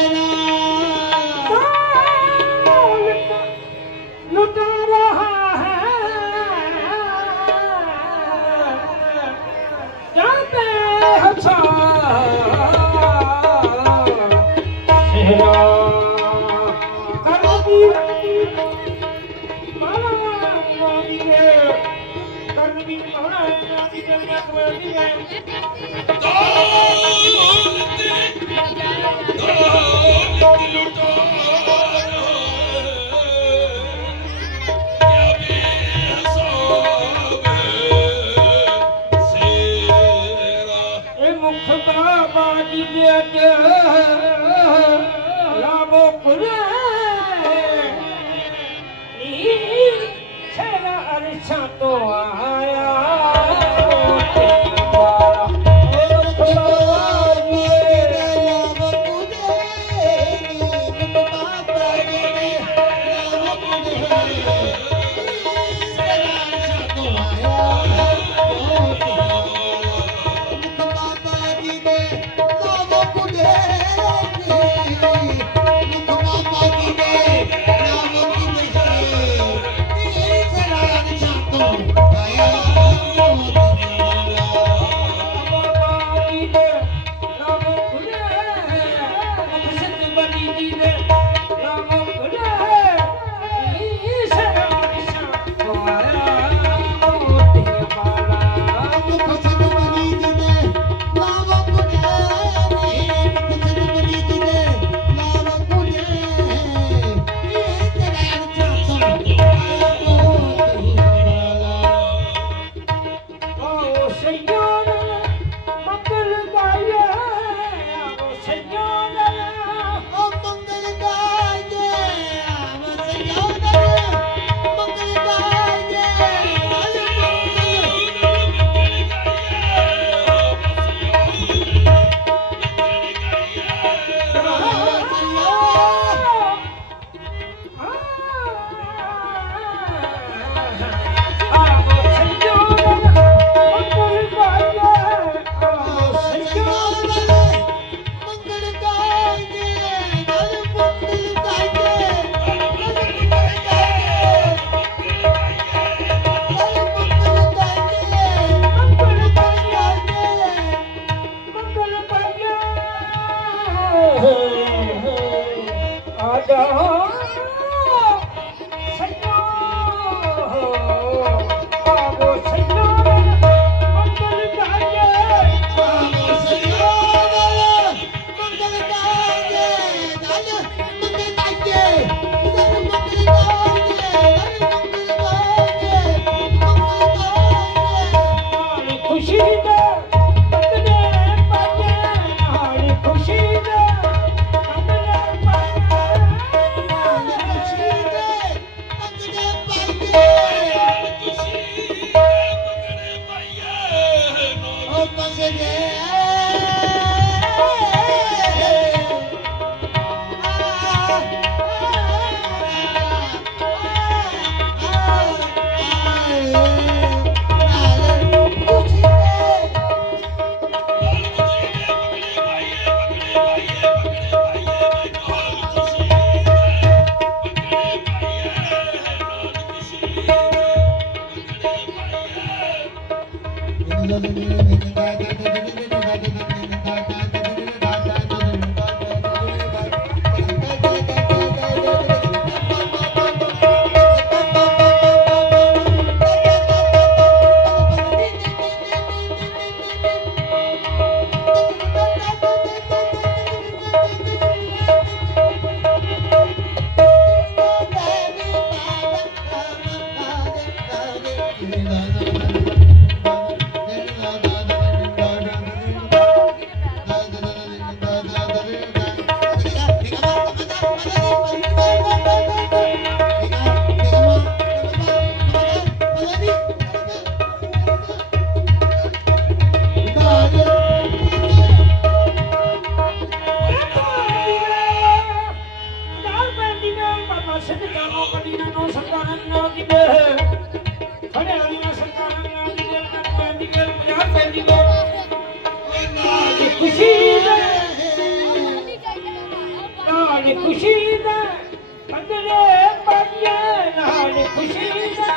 Bye. ਦੀ ਲਾਉਣਾ ਆਦੀ ਦਿਲ ਪੁਰੇ छा तो आया ਨਾਲ ਖੁਸ਼ੀ ਦਾ ਅੰਦਰੇ ਪਾਈਏ ਨਾਲ ਖੁਸ਼ੀ ਦਾ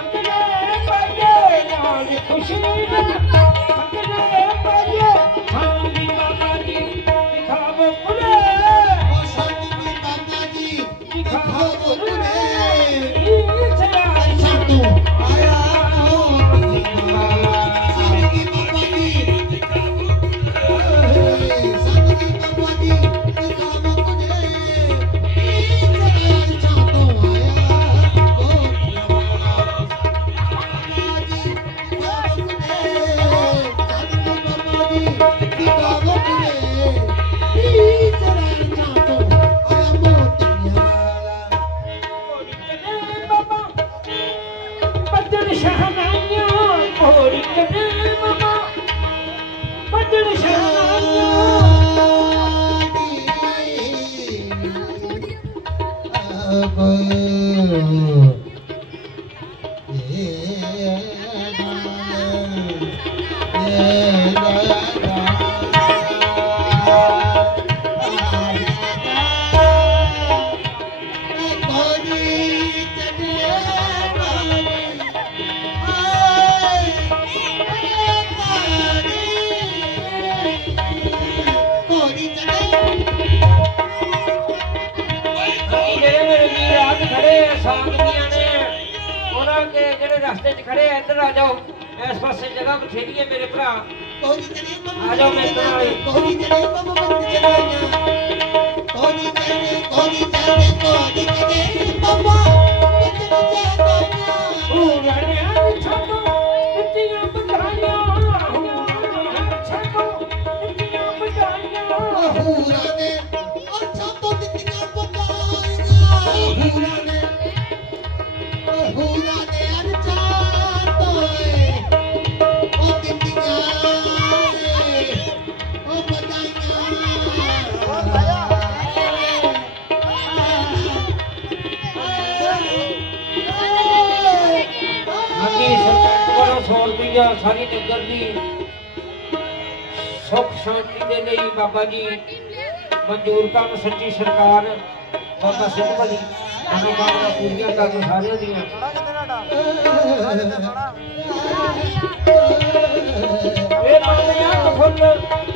ਅੰਦਰੇ ਪਾਈਏ ਨਾਲ ਖੁਸ਼ੀ ਦਾ ਖੜੇ ਇੱਧਰ ਆ ਜਾਓ। ਇਸ ਪਾਸੇ ਜਗ੍ਹਾ ਬਥੇਰੀ ਹੈ ਮੇਰੇ ਭਰਾ। ਆ ਜਾਓ ਮੇਰੇ ਨਾਲ। ਕੋਹੀ ਚਲੇ ਬਾਬਾ ਬੰਦ ਚਲਾਈਆਂ ਕੋਹੀ ਚਲੇ ਕੋਹੀ ਚਲੇ ਕੋਹੀ ਚਲੇ ਬਾਬਾ ਵੱਲੋਂ 100 ਸਾਰੀ ਨਗਰ ਦੀ। ਸੁਖ ਸ਼ਾਂਤੀ ਦੇ ਲਈ ਬਾਬਾ ਜੀ ਮਨਜ਼ੂਰ ਕਰਨ ਸੱਚੀ ਸਰਕਾਰ, ਬਾਬਾ ਸਿੰਘ ਭਲੀ ਸਾਨੂੰ ਪੂਰੀਆਂ ਕਰਨ ਸਾਰਿਆਂ ਦੀਆਂ। ਇਹ ਮੰਗਿਆ ਤਾਂ